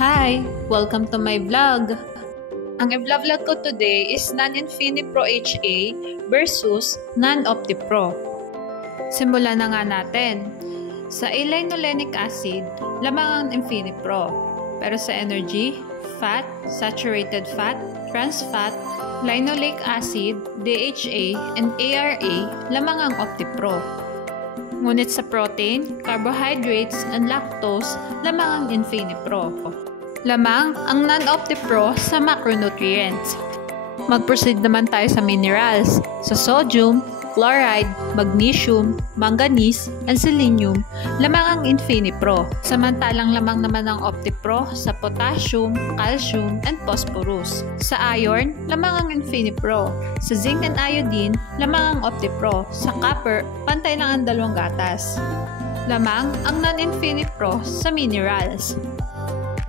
Hi! Welcome to my vlog! Ang i-vlog ko today is Non-Infinipro HA versus Non-OptiPro. Simulan na nga natin. Sa A-linolenic acid, lamang ang Infinipro. Pero sa energy, fat, saturated fat, trans fat, linoleic acid, DHA, and ARA, lamang ang OptiPro. Ngunit sa protein, carbohydrates, and lactose, lamang ang Infinipro. Lamang ang Non-OptiPro sa macronutrients. Mag-proceed naman tayo sa minerals. Sa sodium, chloride, magnesium, manganese, and selenium, lamang ang Infinipro. Samantalang lamang naman ang OptiPro sa potassium, calcium, and phosphorus. Sa iron, lamang ang Infinipro. Sa zinc and iodine, lamang ang OptiPro. Sa copper, pantay lang ang dalawang gatas. Lamang ang Non-Infinipro sa minerals.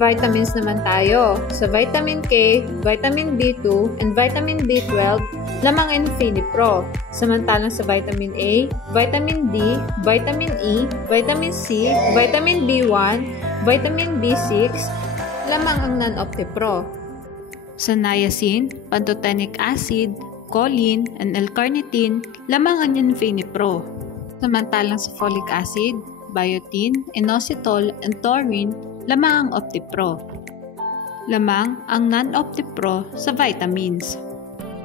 Vitamins naman tayo. Sa vitamin K, vitamin B2, and vitamin B12, lamang Infinipro. Samantalang sa vitamin A, vitamin D, vitamin E, vitamin C, vitamin B1, vitamin B6, lamang ang Non-OptiPro. Sa niacin, pantothenic acid, choline, and L-carnitine, lamang ang Infinipro. Samantalang sa folic acid, biotin, inositol, and taurine, lamang ang OptiPro. Lamang ang Non-OptiPro sa vitamins.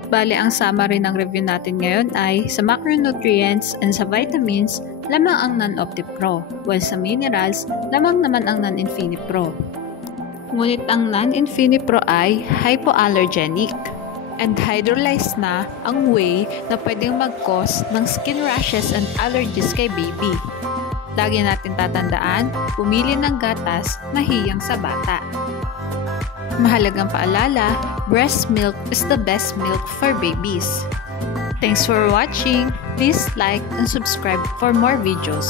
Bale, ang summary ng review natin ngayon ay sa macronutrients and sa vitamins, lamang ang Non-OptiPro, while sa minerals, lamang naman ang Non-Infinipro. Ngunit ang Non-Infinipro ay hypoallergenic and hydrolyzed na ang whey na pwedeng mag-cause ng skin rashes and allergies kay baby. Lagi natin tatandaan, pumili ng gatas na hiyang sa bata. Mahalagang paalala, breast milk is the best milk for babies. Thanks for watching. Please like and subscribe for more videos.